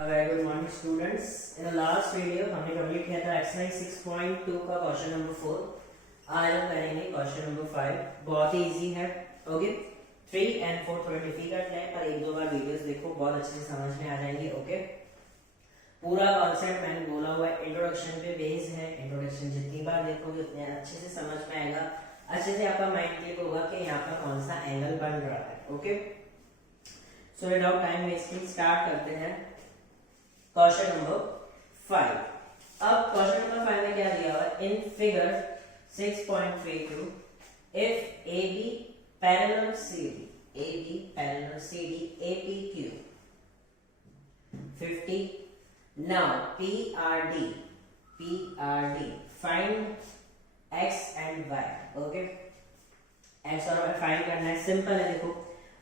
Very good morning students. In the last video हमने complete किया था एक्सरसाइज 6.2 का क्वेश्चन नंबर 4। आज हम करेंगे क्वेश्चन नंबर 5। बहुत ही इजी है। ओके, 3 और 4 थोड़े डिफिकल्ट है, पर एक दो बार वीडियोस देखो, बहुत अच्छे से समझ में आ जाएंगे। ओके, पूरा कॉन्सेप्ट मैंने बोला हुआ है, इंट्रोडक्शन पे बेस है। इंट्रोडक्शन जितनी बार देखोगे उतने अच्छे से समझ में आएगा, अच्छे से आपका माइंड क्लिक होगा कि यहाँ पर कौन सा एंगल बन रहा है। Okay, so without time wasting start करते हैं क्वेश्चन नंबर 5। अब क्वेश्चन नंबर 5 में क्या दिया हुआ है? In figure 6.32 if AB parallel CD, AB parallel CD, APQ 50, now PRD find X and Y। Okay, X और Y फाइंड करना है। सिंपल है, देखो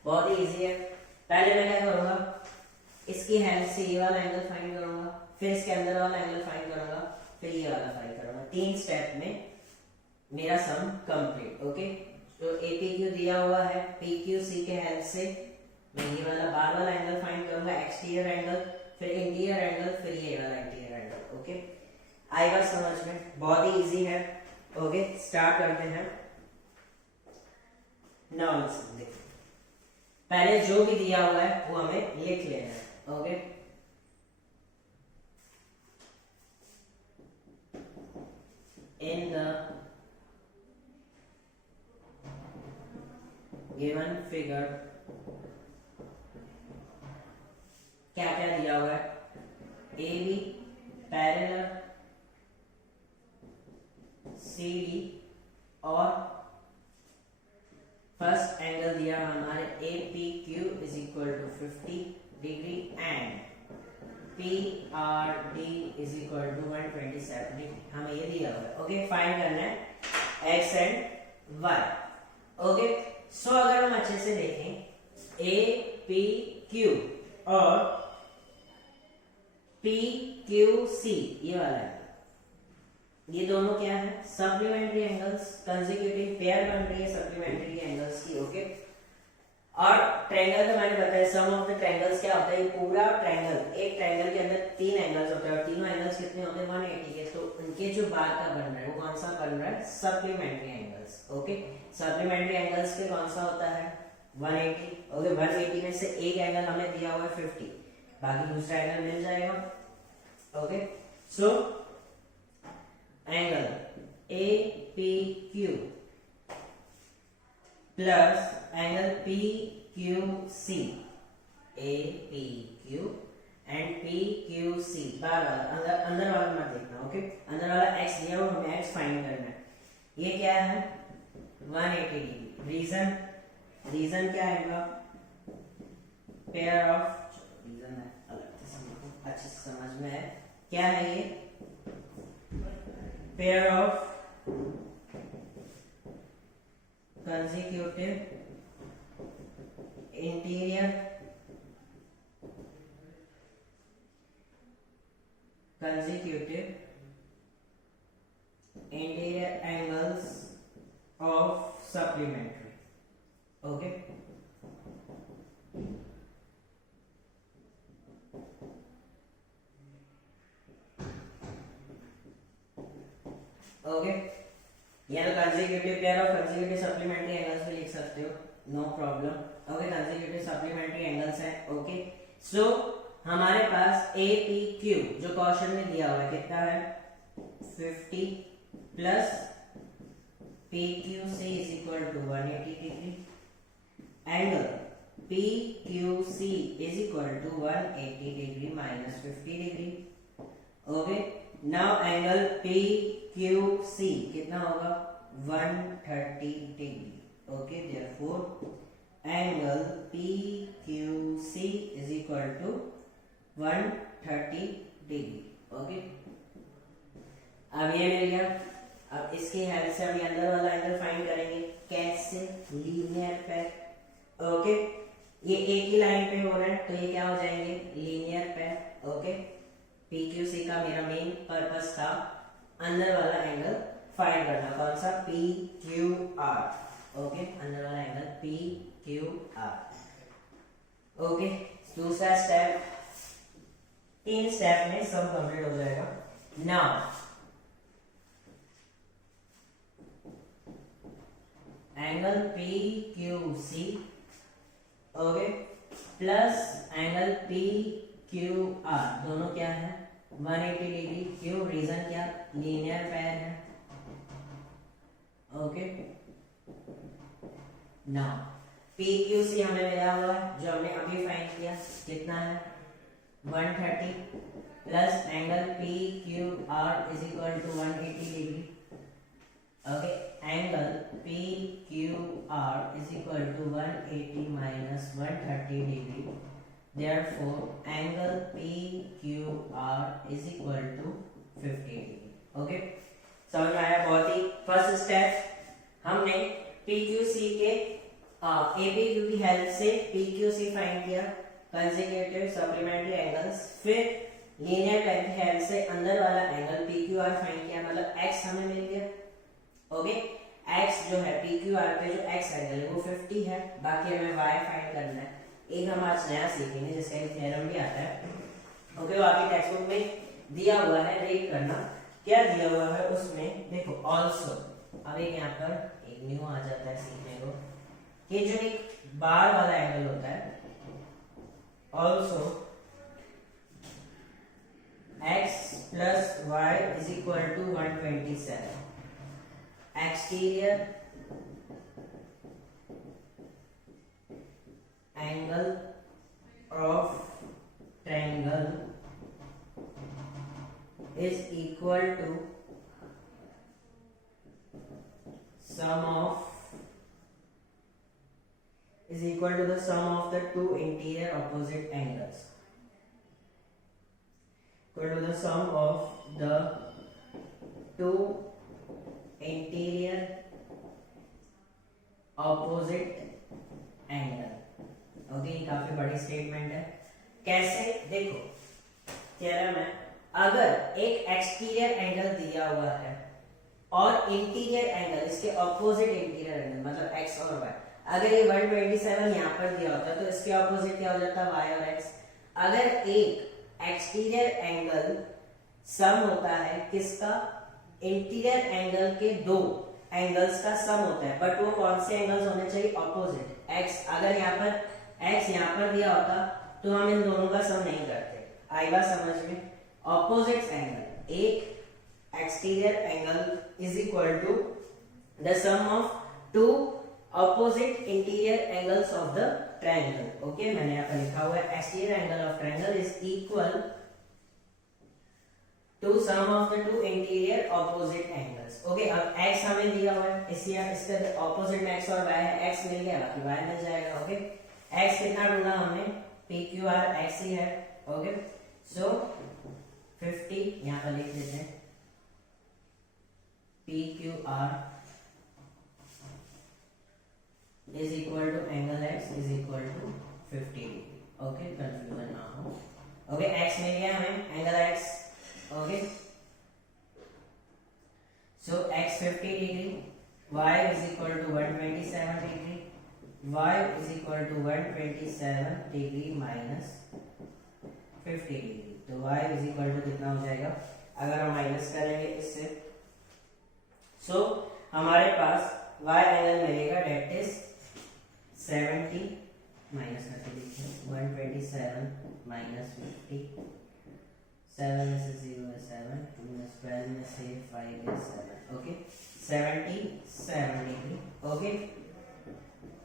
बहुत ही इजी है। पहले मैं क्या करूंगा, इसकी हेल्प से ये वाला एंगल फाइंड करूंगा, फिर इसके अंदर वाला एंगल फाइंड करूंगा, फिर ये वाला फाइंड करूंगा। 3 स्टेप में मेरा सम कंप्लीट। ओके, तो APQ दिया हुआ है, PQC के हेल्प से मैं ये वाला बार वाला एंगल फाइंड करूंगा, एक्सटीरियर एंगल, फिर इंटीरियर एंगल, फिर ये वाला इंटीरियर एंगल। ओके, आएगा समझ में? बहुत ही इजी है। ओके, स्टार्ट करते हैं। नाउ देखो, पहले जो भी दिया हुआ है वो हमें लिख लेना है। Okay, in the given figure क्या क्या दिया हुआ है? AB पैरेलल CD और फर्स्ट एंगल दिया हमारे APQ is equal to 50 degree and PRD is equal to 127 degree. हमें ये दिया हुआ है। ओके, फाइंड करना है X एंड Y। ओके, सो अगर हम अच्छे से देखें, APQ और PQC ये वाला है, ये दोनों क्या है? सप्लीमेंट्री एंगल्स, कंसेक्यूटिव पेयर बन रही है सप्लीमेंट्री एंगल्स की। ओके, और ट्रायंगल का मैंने बताया सम ऑफ द ट्रायंगल्स क्या होता है। ये पूरा ट्रायंगल, एक ट्रायंगल के अंदर 3 एंगल्स होते हैं और तीनों एंगल्स कितने होते हैं? 180 के। तो उनके जो बाद का बन रहा है वो कौन सा बन रहा है? Supplementary angles. Okay, supplementary angles के कौन सा होता है? 180। ओके, 180 में से एक एंगल हमें दिया हुआ है 50, बाकी दूसरा एंगल मिल जाएगा। Okay, so angle APQ plus angle PQC, APQ and PQC बार वाला, अंदर वाला मत देखना। ओके, अंदर वाला x दिया हुआ, हमें x फाइंड करना है। ये क्या है? 180 डिग्री। रीजन क्या है? पेयर ऑफ, रीजन है अलग से समझो, अच्छे से समझ में है क्या है ये? Pair of consecutive interior angles of supplementary। okay, okay, या तो consecutive pair of consecutive supplementary angles भी लिख सकते हो, no problem. Okay, consecutive supplementary angles है। ओके, सो हमारे पास APQ जो क्वेश्चन में दिया हुआ है कितना है? 50 plus PQC is equal to 180 degree. Angle PQC is equal to 180 degree minus 50 degree. Okay, now angle PQC कितना होगा? 130 degree. Okay, therefore angle PQC is equal to 130 degree. Okay, अब ये मिल गया। अब इसकी हेल्प से हम अंदर वाला एंगल फाइंड करेंगे। कैसे? Linear pair. ओके, ये एक ही लाइन पे हो रहा है तो ये क्या हो जाएंगे? Linear pair. ओके, PQC का मेरा मेन पर्पस था अंदर वाला एंगल फाइंड करना। कौन सा? PQR। ओके, अंदर वाला एंगल PQR। ओके, दूसरा स्टेप 3 स्टेप में सब कंप्लीट हो जाएगा। Now angle PQC okay plus angle PQR दोनों क्या है 180 डिग्री। क्यों? रीजन क्या? लीनियर पेयर है। ओके नाउ PQC हमें मिला हुआ है जो हमने अभी फाइंड किया, कितना है 130 plus angle PQR is equal to 180 degree. Okay angle PQR is equal to 180 minus 130 degree. Therefore, angle PQR is equal to 50 degree. Okay? समझ में आया? बहुत ही फर्स्ट स्टेप हमने PQC के APQ की हेल्प से PQC फाइंड किया, कंसेक्यूटिव सप्लीमेंट्री एंगल्स। फिर लीनियर टाइप की हेल्प से अंदर वाला एंगल PQR फाइंड किया, मतलब x हमें मिल गया। ओके x जो है PQR पे जो x एंगल है वो 50 है, बाकी हमें y फाइंड करना है। एक हम आज नया सीखेंगे जिसका एक थ्योरम भी आता है। ओके वो आपकी टेक्स्ट बुक में दिया हुआ है, रीड करना। क्या दिया हुआ है उसमें देखो ऑल्सो, अब एक यहाँ पर एक न्यू आ जाता है सीखने को कि जो एक बार वाला एंगल होता है also x plus y is equal to 127। Exterior angle of triangle is equal to sum of the sum of the two interior opposite angles, equal to the sum of the two interior opposite angle. Okay ये काफी बड़ी statement है। कैसे? देखो theorem है, अगर एक exterior angle दिया हुआ है और इंटीरियर एंगल इसके ऑपोजिट इंटीरियर एंगल मतलब x और y, अगर ये 127 यहाँ पर दिया होता है तो इसके ऑपोजिट क्या हो जाता है y और x। अगर एक एक्सटीरियर एंगल सम होता है किसका? इंटीरियर एंगल के दो एंगल्स का सम होता है, बट वो कौन से एंगल्स होने चाहिए? Opposite x। अगर यहाँ पर x यहाँ पर दिया होता तो हम इन दोनों का सम नहीं करते। आई बात समझ में? ऑपोजिट एंगल, एक exterior angle is equal to the sum of two opposite interior angles of the triangle. Okay मैंने यहाँ पर लिखा हुआ है exterior angle of triangle is equal to sum of the two interior opposite angles. Okay अब x हमें दिया हुआ है, इसलिए इसके ऑपोजिट में x और y है, x मिल गया बाकी y मिल जाएगा। ओके x कितना ढूंढा हमने? PQR x ही है। ओके सो 50 यहाँ पर लिख देते हैं PQR is equal to angle x is equal to 50 degree। Okay confusion ना हो। ओके x मिल गया हमें angle x। Okay so x 50 degree, y is equal to 127 degree, y is equal to 127 degree minus 50 degree, तो y is equal to कितना हो जाएगा अगर हम माइनस करेंगे इससे? सो हमारे पास y एंगल मिलेगा डेट इज 70 माइनस करके देखिए 127 माइनस 50, 7 में से 0 है 7, 2 में 12 में से 5 है 7। Okay 77 degree. Okay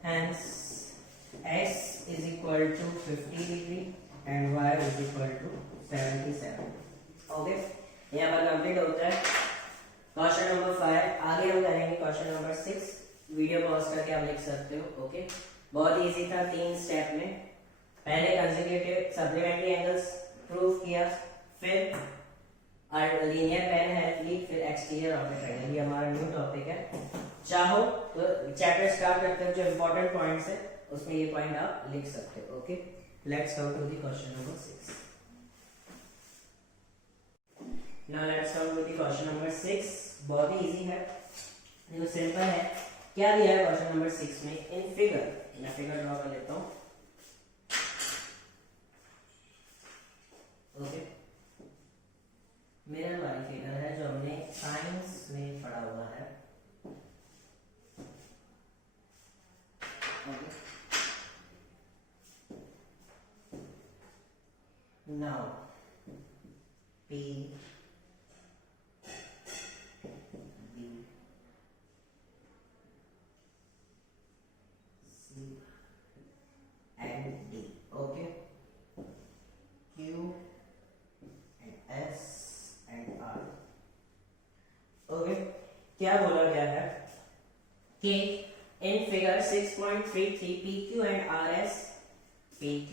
hence x is equal to 50 degree and y is equal to 77। Okay यहाँ पर कंप्लीट होता है क्वेश्चन नंबर 5। आगे हम करेंगे क्वेश्चन नंबर 6। वीडियो पॉज करके आप लिख सकते हो। ओके बहुत इजी था, 3 स्टेप में। पहले कंसेक्यूटिव सप्लीमेंट्री एंगल्स प्रूव किया, फिर लीनियर पेयर हेल्प ली, फिर एक्सटीरियर ऑफ द ट्रायंगल। ये हमारा न्यू टॉपिक है। चाहो तो चैप्टर स्टार्ट करते हो, जो इंपॉर्टेंट पॉइंट्स है उसमें ये पॉइंट आप लिख सकते हो। Okay let's come to the question number 6। Now let's come to the question number 6। बहुत ही इजी है, जो सिंपल है। क्या दिया है क्वेश्चन नंबर 6 में? इन फिगर, मैं फिगर ड्रॉ कर लेता हूँ। ओके, मिरर वाली फिगर है जो हमने साइंस में पढ़ा हुआ है। Okay, now P B C and D, okay, Q and S and R, okay। क्या बोला गया है कि in figure 6.33 PQ and RS, PQ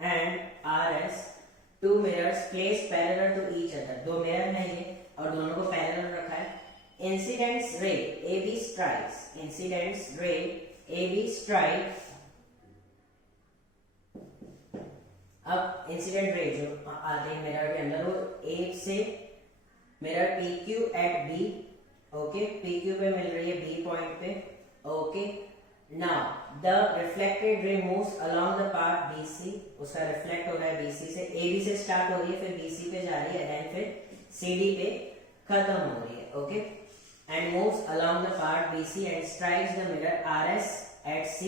and RS two mirrors placed parallel to each other, दो मिरर है ये और दोनों को पैरेलल रखा है। इंसिडेंट्स रे AB strikes, इंसिडेंट्स रे AB strike, अब इंसिडेंट रे जो आते हैं मिरर के अंदर वो A से mirror PQ at B, okay, PQ पे मिल रही है B पॉइंट पे, okay. Now the reflected ray moves along the path BC, उसका रिफ्लेक्ट हो रहा है BC से, AB से स्टार्ट हो रही है फिर BC पे जा रही है देन फिर CD पे खत्म हो रही है, okay, and moves along the path BC and strikes the mirror RS at C,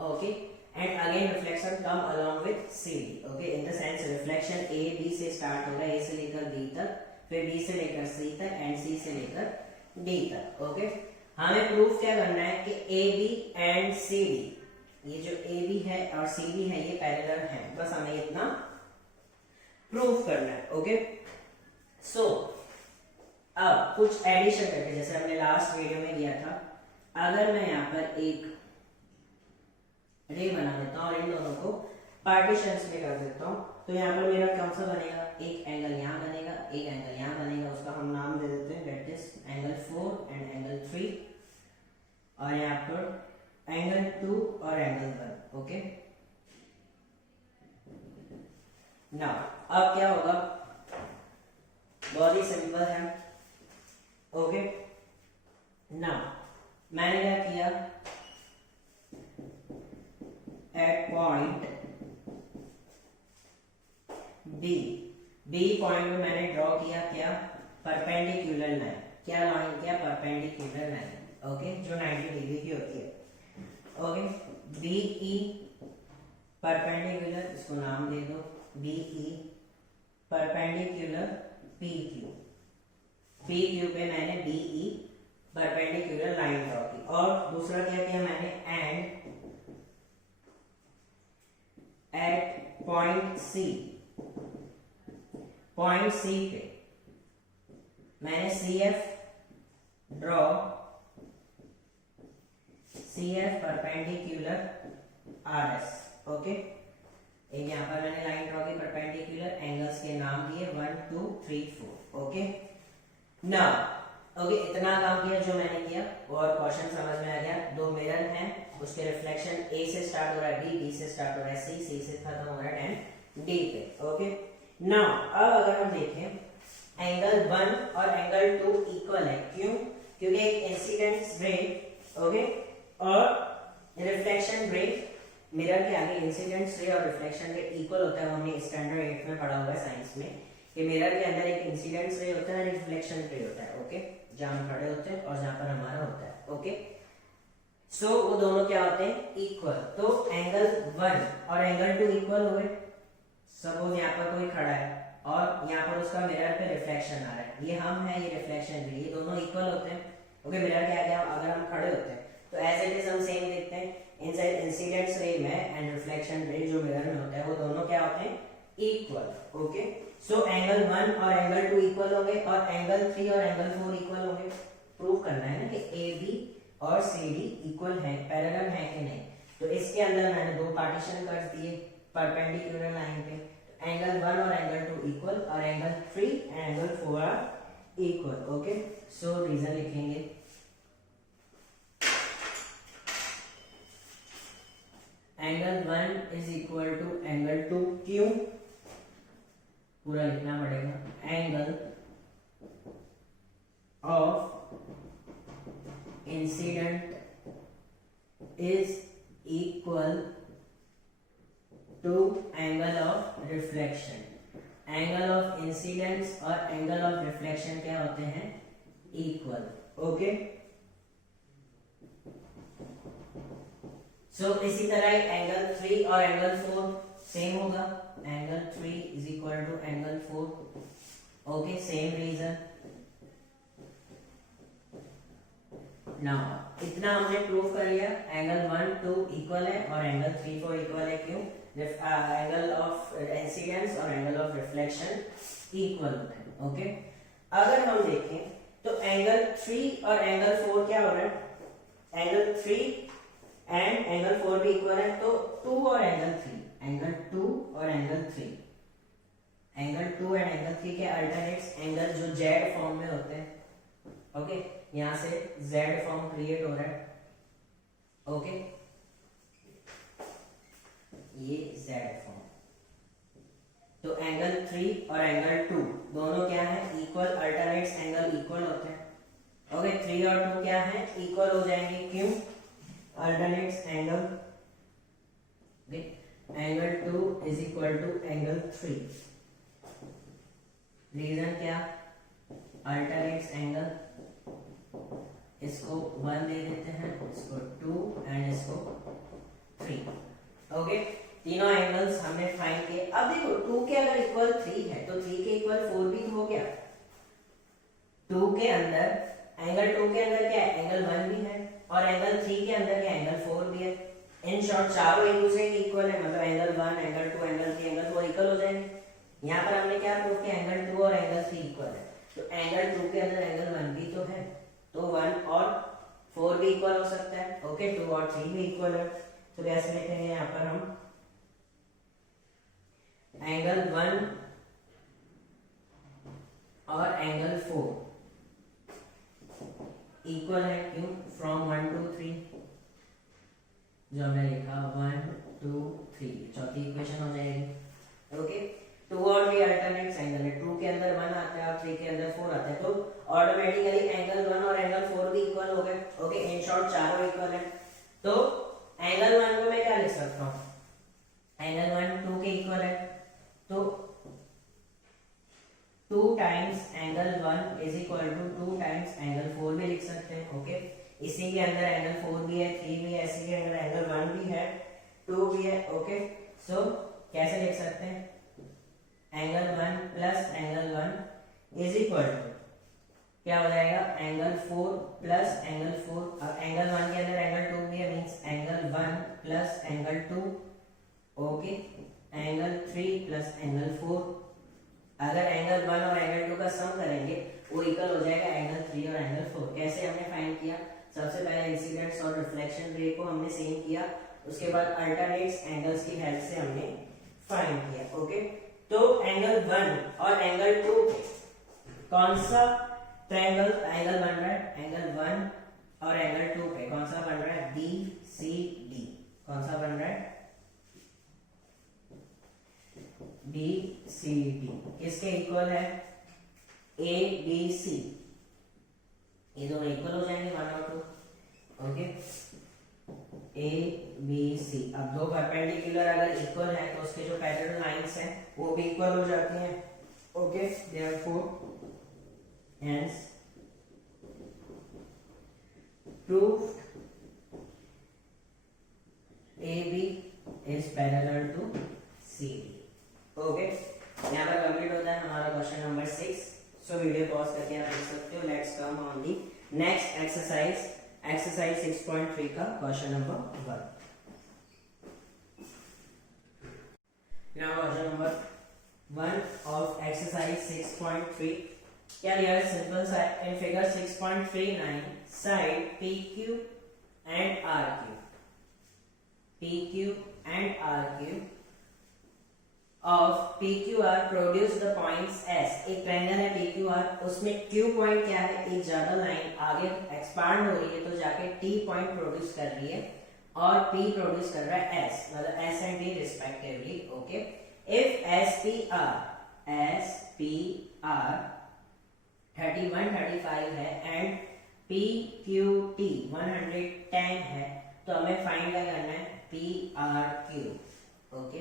okay, and again reflection come along with CD, okay, in the sense reflection A B से start हो रहा है, A से लेकर B तक, फिर B से लेकर C तक एंड C से लेकर D तक, ओके। हमें प्रूफ क्या करना है कि AB एंड CD, ये जो AB है और CD है ये पैरेलल है, बस हमें इतना प्रूफ करना है, ओके। सो अब कुछ एडिशन करके, जैसे हमने लास्ट वीडियो में किया था, अगर मैं यहाँ पर एक रे बना देता हूँ और इन दोनों को पार्टीशंस में कर देता हूँ, तो यहाँ पर मेरा कौन सा बनेगा, एक एंगल यहाँ बनेगा, एक एंगल यहाँ बनेगा, उसका हम नाम दे देते हैं that is angle 4 and angle 3, और यहाँ पर एंगल 2 और एंगल 1, ओके। नाउ अब क्या होगा, बहुत ही सिंपल है, ओके। नाउ मैंने क्या किया, एट पॉइंट बी पॉइंट में मैंने ड्रॉ किया क्या, परपेंडिकुलर लाइन, क्या लाइन किया, परपेंडिकुलर लाइन, ओके, जो 90 डिग्री की होती है, ओके। BE परपेंडिकुलर, इसको नाम दे दो BE परपेंडिकुलर PQ पे मैंने BE परपेंडिकुलर लाइन ड्रॉ की, और दूसरा क्या किया मैंने, एंड एट पॉइंट C पे मैंने CF draw, CF perpendicular RS, okay. एक यहाँ पर मैंने लाइन ड्रॉ की परपेंडिकुलर, एंगल्स के नाम दिए 1 2 3 4, ओके। नाउ ओके, इतना काम किया जो मैंने किया और क्वेश्चन समझ में आ गया। दो मिरर हैं, उसके रिफ्लेक्शन A से स्टार्ट हो रहा है B से स्टार्ट हो रहा है C से खत्म हो रहा है एंड D पे, ओके। नाउ अब अगर हम देखें एंगल 1 और एंगल 2 इक्वल है, क्यों, क्योंकि एक इंसिडेंट रे, ओके, और रिफ्लेक्शन रे, मिरर के आगे इंसिडेंट रे और रिफ्लेक्शन रे इक्वल होता है, हमने स्टैंडर्ड 8 में पढ़ा हुआ है साइंस में कि मिरर के अंदर एक इंसिडेंट रे होता है, रिफ्लेक्शन रे होता है, ओके, जहां हम खड़े होते हैं और जहां पर हमारा होता है, ओके। सो वो दोनों क्या होते हैं, इक्वल। तो एंगल 1 और एंगल 2 इक्वल हुए, सपोज यहाँ पर कोई खड़ा है और यहाँ पर उसका मिरर पे रिफ्लेक्शन आ रहा है, ये हम है, ये रिफ्लेक्शन भी, ये दोनों इक्वल होते हैं, ओके। मिरर के आगे अगर हम खड़े होते हैं तो एज इट इज हम सेम देखते हैं, इनसाइड इंसिडेंट रे में एंड रिफ्लेक्शन रे जो मिरर में होता है वो दोनों क्या होते हैं, इक्वल, ओके। सो एंगल 1 और एंगल 2 इक्वल होंगे और एंगल 3 और एंगल 4 इक्वल होंगे। प्रूव करना है ना कि AB और CD इक्वल है, पैरेलल है कि नहीं। तो इसके अंदर मैंने दो पार्टीशन कर दिए परपेंडिकुलर लाइन पे, एंगल 1 और एंगल 2 इक्वल और angle 3 and angle 4 are equal, okay. So reason लिखेंगे, angle 1 is equal to angle 2, क्यों, पूरा लिखना पड़ेगा, angle of incident is equal to angle of reflection, angle of incidence और एंगल ऑफ रिफ्लेक्शन क्या होते हैं, इक्वल। ओके, सो इसी तरह एंगल 3 और एंगल 4 सेम होगा, angle 3 is equal to angle 4। Okay, same reason. Now इतना हमने प्रूव कर लिया, एंगल 1 2 इक्वल है और एंगल 3 4 इक्वल है। क्यों? एंगल ऑफ इंसिडेंस और एंगल ऑफ रिफ्लेक्शन इक्वल होते हैं। ओके, अगर हम देखें तो एंगल 3 और एंगल 4 क्या हो रहा है, एंगल 3 एंड एंगल 4 भी इक्वल है, तो 2 और एंगल 3, एंगल 2 और एंगल 3, एंगल 2 एंड एंगल 3 के अल्टरनेट्स एंगल जो जेड फॉर्म में होते हैं। ओके, यहां से जेड फॉर्म क्रिएट हो रहा है। ओके, ये जेड फॉर्म, तो एंगल 3 और एंगल 2 दोनों क्या है, इक्वल, अल्टरनेट्स एंगल इक्वल होते हैं। ओके, 3 और 2 क्या है, इक्वल हो जाएंगे। क्यों? Alternates angle, angle 2 is equal to angle 3। Reason क्या, अल्टरनेट्स एंगल, इसको 1 दे देते हैं, इसको 2 एंड इसको 3। ओके, तीनों एंगल्स हमने फाइंड किए। अब देखो 2 के अगर इक्वल 3 है तो 3 के इक्वल 4 भी तो हो गया। 2 के अंदर, एंगल 2 के अंदर क्या है, एंगल 1 भी है और एंगल 3 के अंदर क्या, एंगल 4 भी है। इन शॉर्ट चारों एक दूसरे के इक्वल है, मतलब angle 1 angle 2 angle 3 angle 4 equal हो जाएंगे। यहाँ पर हमने क्या प्रूव किया, एंगल 2 और एंगल 3 इक्वल है, तो एंगल 2 के अंदर एंगल 1 भी तो है, तो 1 और 4 भी इक्वल हो सकता है। ओके, 2 और 3 भी इक्वल है, तो कैसे लिखेंगे यहाँ पर हम, एंगल 1 और एंगल 4 इक्वल है। क्यों? फ्रॉम 1 to 3, जो हमने लिखा 1 2 3, चौथी इक्वेशन हो जाएगी। ओके, 2 और 3 अल्टरनेट एंगल है, 2 के अंदर 1 आता है और 3 के अंदर 4 आता है, तो ऑटोमेटिकली एंगल 1 और एंगल 4 भी इक्वल हो गए। ओके, इन शॉर्ट चारों इक्वल है, तो एंगल 1 को मैं क्या लिख सकता हूँ, एंगल 1 2 के इक्वल है, तो 2 times angle 1 is equal to 2 times angle 4 भी लिख सकते हैं। ओके, इसी के अंदर एंगल 4 भी है, 3 भी है, इसी के अंदर एंगल 1 भी है, 2 भी है। ओके, सो कैसे लिख सकते हैं, angle 1 plus angle 1 is equal to क्या हो जाएगा, एंगल 4 प्लस एंगल 4। अब एंगल 1 के अंदर एंगल 2 भी है, means angle 1 plus angle 2। Okay, angle 3 plus angle 4। अगर एंगल 1 और एंगल 2 का सम करेंगे वो इक्वल हो जाएगा एंगल 3 और एंगल 4। कैसे हमने फाइंड किया, सबसे पहले इंसिडेंट्स और रिफ्लेक्शन रे को हमने सेम किया, उसके बाद अल्टरनेट्स एंगल्स की हेल्प से हमने फाइंड किया। ओके, तो एंगल 1 और एंगल 2 कौन सा ट्रायंगल एंगल बन रहा है, एंगल 1 और एंगल 2 पे कौन सा बन रहा है, BCD। कौन सा बन रहा है, BCD। किसके इक्वल है, ABC। ये दोनों इक्वल हो जाएंगे 1 और 2। Okay, ABC। अब दो परपेंडिकुलर अगर इक्वल है तो उसके जो पैरेलल लाइंस हैं वो भी इक्वल हो जाती हैं। Okay, therefore hence proved AB is parallel to CD। Okay, यहाँ पर कंप्लीट होता है हमारा question number 6। So video pause करके आप देख सकते हो। Let's come on the next exercise, exercise 6.3 का question number 1। Now question number 1 of exercise 6.3 क्या दिया है, सिंपल सा in figure 6.39 side PQ and RQ, PQ and RQ of PQR produce the points S। एक ट्रायंगल है PQR, उसमें Q point क्या है, एक ज्यादा लाइन आगे एक्सपांड हो रही है तो जाके T पॉइंट प्रोड्यूस कर रही है और P प्रोड्यूस कर रहा है S, मतलब S and T respectively. Okay, if SPR 31 35 है एंड PQT 110 है, तो हमें फाइंड क्या करना है, PRQ। ओके,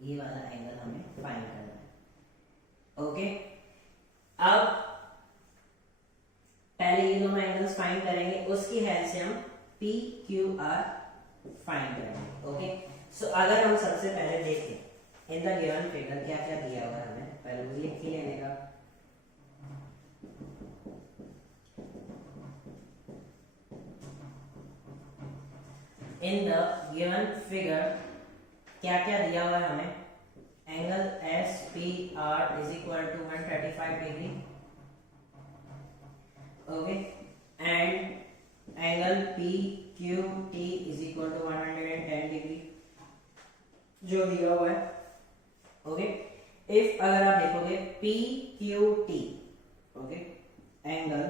ये वाला एंगल हमें फाइंड करना है। ओके, अब पहले ये दोनों एंगल्स फाइंड करेंगे, उसकी हेल्प से हम पी क्यू आर फाइंड करेंगे। ओके, सो अगर हम सबसे पहले देखें इन द गिवन फिगर क्या क्या दिया हुआ है हमें, पहले वो लिख ही लेने का। इन द गिवन फिगर क्या क्या दिया हुआ है हमें, angle S P R is equal to 135 degree, okay, and angle P Q T is equal to 110 degree जो दिया हुआ है। ओके, इफ अगर आप देखोगे P Q T, okay, angle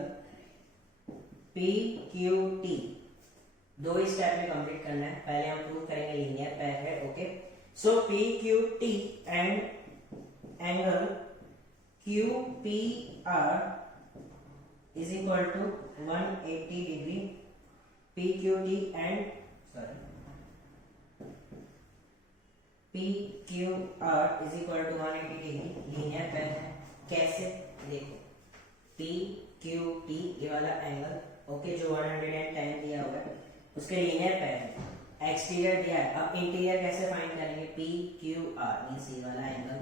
P Q T दो स्टेप में कंप्लीट करना है, पहले हम प्रूव करेंगे लीनियर पेयर है। Okay, so P Q T and angle Q P R is equal to 180 degree, P Q T and P Q R is equal to 180 degree linear pair है। कैसे, देखो P Q T ये वाला angle, okay, जो 110 दिया हुआ है उसके लीनियर पेयर है, एक्सटीरियर दिया है। अब इंटीरियर कैसे फाइंड करेंगे, पी क्यू आर मींस ये वाला एंगल,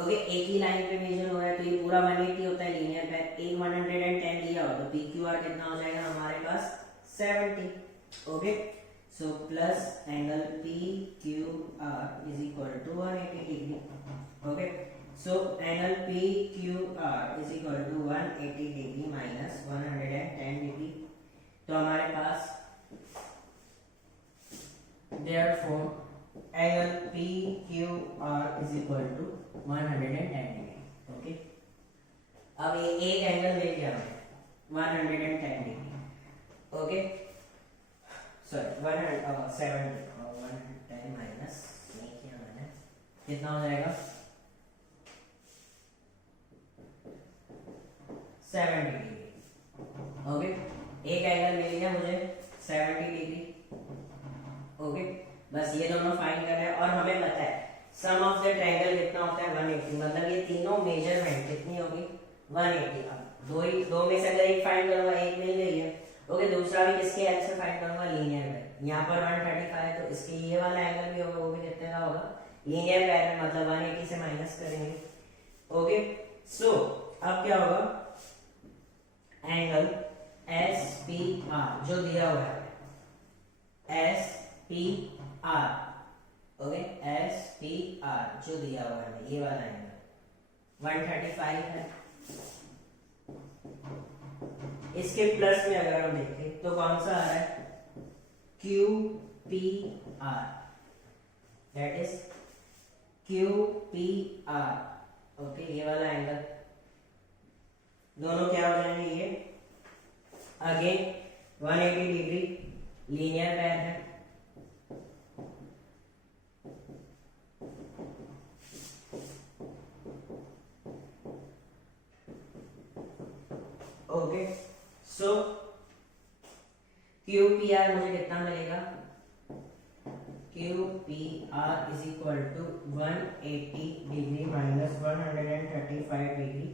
ओके, एक ही लाइन पे मेजर हो रहा है तो ये पूरा 180 होता है लीनियर पेयर, एक 110 दिया हो तो पी क्यू आर कितना हो जाएगा हमारे पास 70। Okay, so plus angle P Q R is equal to 180 degree. Okay, so angle P Q R is equal to 180 degree minus 110 degree, तो हमारे पास therefore angle PQR is equal to 110 degree. Okay, अब ये एक angle मिल गया हमें 110 degree. Okay, sorry 170 110 minus नहीं किया मैंने, कितना हो जाएगा 70 डिग्री। ओके, एक एंगल मिल गया मुझे 70 डिग्री। ओके, बस ये दोनों फाइंड करना है और हमें पता है सम ऑफ द ट्रायंगल कितना होता है 180, मतलब ये तीनों मेजरमेंट कितनी होगी 180। अब दो में से अगर एक फाइंड करूंगा, एक मिल गई है, ओके, दूसरा भी किसके हेल्प से फाइंड करूंगा, लीनियर में। यहाँ पर 135 है तो इसके ये वाला एंगल भी होगा, वो भी कितने का होगा लीनियर पेयर में, मतलब 180 से माइनस करेंगे। ओके, सो अब क्या होगा, एंगल एस पी आर जो दिया हुआ है, S P R, okay, S P are जो दिया हुआ है ये वाला एंगल 135 है। इसके प्लस में अगर हम देखें तो कौन सा आ रहा है, Q P R, that is Q P R. Okay, ये वाला एंगल दोनों क्या हो जाएंगे, ये अगेन 180 डिग्री लीनियर पेयर है। Okay, so Q P R मुझे कितना मिलेगा, Q P R is equal to 180 degree minus 135 degree,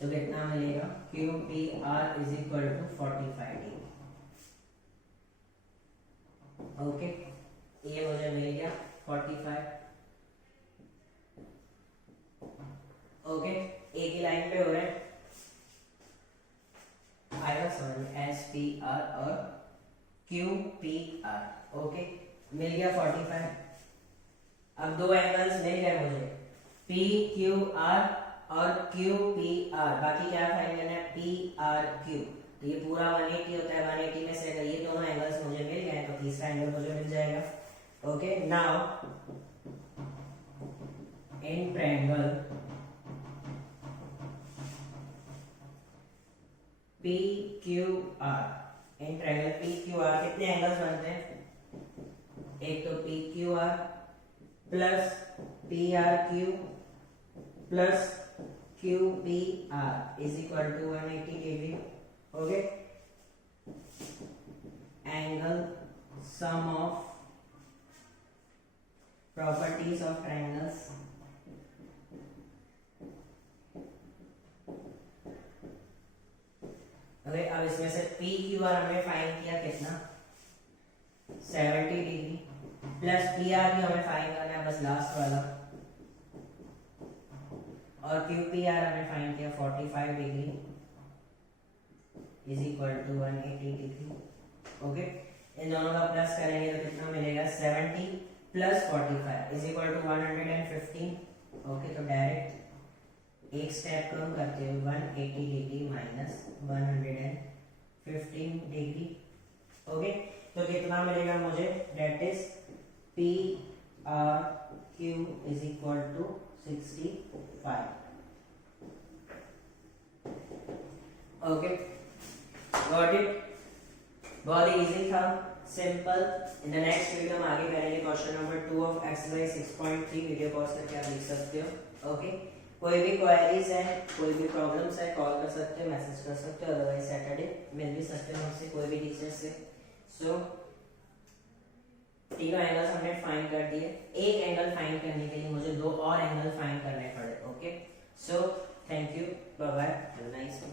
तो कितना मिलेगा, Q P R is equal to 45 degree. Okay, ये मुझे मिल गया 45। ओके, एक ही लाइन पे हो रहे हैं, आएगा समझ में, एस पी आर और क्यू पी आर। ओके, मिल गया 45। अब दो एंगल्स मिल गए मुझे, पी क्यू आर और क्यू पी आर, बाकी क्या फाइंड करना है, पी आर क्यू, तो ये पूरा 180 होता है, 180 में से अगर ये दोनों एंगल्स मुझे मिल गए तो तीसरा एंगल मुझे मिल जाएगा। Okay, now in triangle P Q R, in triangle P Q R कितने एंगल्स बनते हैं, एक तो P Q R plus P R Q plus Q P R is equal to 180 degree. Okay, angle sum of properties of triangles okay, अब इसमें से P Q R हमने find किया कितना 70 डिग्री, प्लस पी आर भी हमें find करना है बस लास्ट वाला, और क्यू पी आर हमें फाइंड किया 45 degree is equal to 180 degree. Okay, इन दोनों का प्लस करेंगे तो कितना मिलेगा 70 plus 45 is equal to 115। Okay, तो डायरेक्ट एक स्टेप कम करते हुए 180 डिग्री माइनस 115 डिग्री। ओके, तो कितना मिलेगा मुझे, that is P R Q is equal to 65। Okay, got it, बहुत ही इजी था, simple. In the next video हम आगे करेंगे question number 2 of exercise 6.3। Video pause करके आप लिख सकते हो। ओके, कोई भी क्वेरीज है, कोई भी प्रॉब्लम्स है, कॉल कर सकते हो, मैसेज कर सकते हो, अदरवाइज सैटरडे मिल भी सकते हो मुझसे, कोई भी टीचर से। सो तीनों एंगल्स हमने फाइंड कर दिए। एक एंगल फाइंड करने के लिए मुझे 2 और एंगल फाइंड करने पड़े। Okay, so thank you, bye bye, have a nice day.